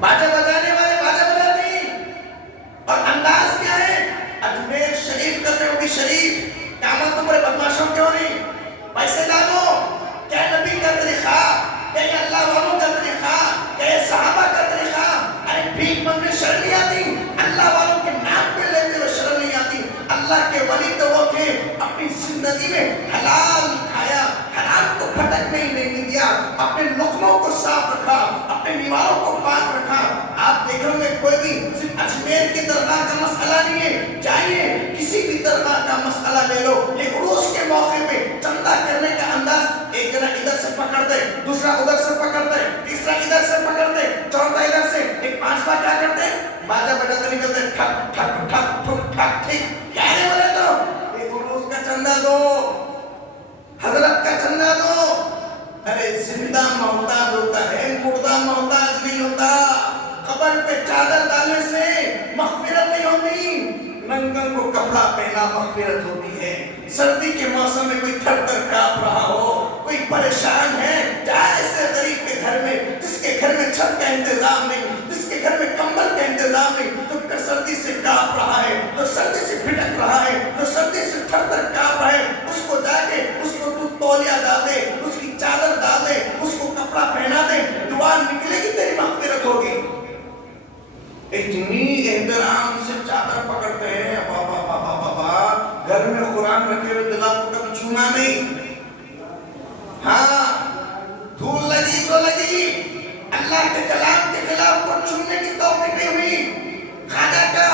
باجا بجانے والے باجا بجاتے ہیں، اور انداز کیا ہے؟ اجمیر شریف کرتے ہو بھی شریف، کاموں تمہارے بدماشوں کیوں نہیں؟ پیسے ڈالو، کیا نبی کا طریقہ، کیا یہ اللہ والوں کا طریقہ، کیا یہ صحابہ کا طریقہ؟ ارے بھیک مانگنے شرم نہیں آتی؟ اللہ والوں کے نام پہ لیتے ہوئے شرم نہیں آتی؟ اللہ کے ولی تو وہ تھے اپنی زندگی میں حلال کھایا، حرام کو پھٹکنے ہی نہیں دیا، اپنے لقموں کو صاف رکھا، اپنے نیواروں کو پاک رکھا۔ آپ دیکھو گے کوئی بھی صرف اجمیر کی درگاہ کا مسئلہ نہیں ہے، جائیے کسی بھی درگاہ کا مسئلہ لے لو، یہ عروس کے موقع پہ چندہ کرنے کا انداز، ایک جنا ادھر سے پکڑ دے، دوسرا ادھر سے پکڑ دے، تیسرا ادھر سے پکڑ دے، چوتھا ادھر سے، ایک پانچواں کیا کرتے ہیں؟ باجا بجاتے نہیں کرتے، ٹھک ٹھک ٹھک ٹھک ٹھک ٹھک، کیا ہے بولے تو ایک عروس کا چندہ دو، حضرت کا چندہ دو۔ ارے زندہ محتاج ہوتا ہے، مردہ محتاج نہیں ہوتا۔ قبر پہ چادر ڈالنے سے مغفرت نہیں ہوتی، ننگوں کو کپڑا پہنا مغفرت ہوتی ہے۔ سردی کے موسم میں کوئی تھر تھر کانپ رہا ہو، کوئی پریشان ہے، جائے ایسے غریب کے گھر میں جس کے گھر میں چھت کا انتظام نہیں، جس کے گھر میں کمبل کا انتظام نہیں، جو سردی سے کانپ رہا ہے، جو سردی سے بھٹک رہا ہے، جو سردی سے تھر تھر کانپ رہا ہے، اس کو جا کے اس کو تو تولیہ ڈال دے، اس کی چادر ڈال دے، اس کو کپڑا پہنا دے، دعا نکلے گی، تیری مغفرت ہوگی۔ اتنی احترام سے چادر پکڑتے ہیں، بابا بابا بابا، گھر میں قرآن رکھے ہوئے دلال کو کبھی چھونا نہیں۔ ہاں دھول لگی تو لگی، اللہ کے کلام کے خلاف کو چھونے کی توفیق نہیں ہوئی۔ خواجہ کا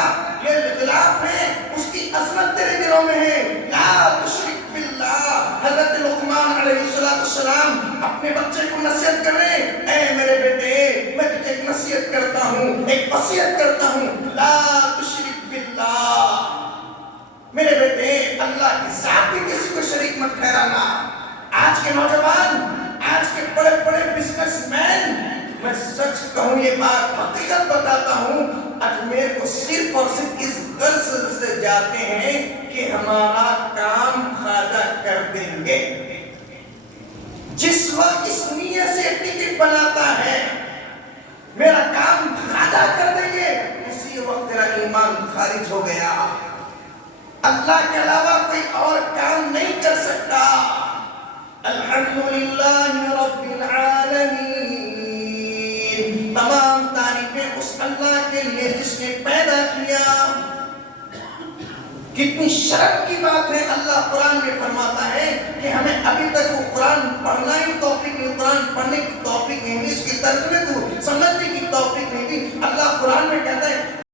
یہ خلاف ہے، اس کی عظمت تیرے دلوں میں ہے۔ لا تشرک باللہ، حضرت لقمان علیہ السلام اپنے بچے کو نصیحت کر رہے ہیں، اے میرے بیٹے میں تجھے ایک نصیحت کرتا ہوں، ایک وصیت کرتا ہوں، لا تشرک باللہ، میرے بیٹے اللہ کی ذات میں کسی کو شریک مت ٹھہرانا۔ آج کے نوجوان، آج کے بڑے بڑے بزنس مین، میں سچ کہوں یہ بات حقیقت بتاتا ہوں، اجمیر کو صرف اور صرف اس غرض سے جاتے ہیں کہ ہمارا کام خواجہ کر دیں گے۔ جس وقت اس نیت سے ٹکٹ بناتا ہے میرا کام خواجہ کر دیں گے، اسی وقت تیرا ایمان خارج ہو گیا۔ اللہ کے علاوہ کوئی اور کام نہیں کر سکتا۔ الحمدللہ رب العالمین، تمام تعریفیں اس اللہ کے لیے جس نے پیدا کیا۔ کتنی شرم کی بات ہے، اللہ قرآن میں فرماتا ہے کہ ہمیں ابھی تک وہ قرآن پڑھنا ہی توفیق نہیں، قرآن پڑھنے کی توفیق نہیں ہوئی، اس کی ترجمے کو سمجھنے کی توفیق نہیں ہوئی۔ اللہ قرآن میں کہتا ہے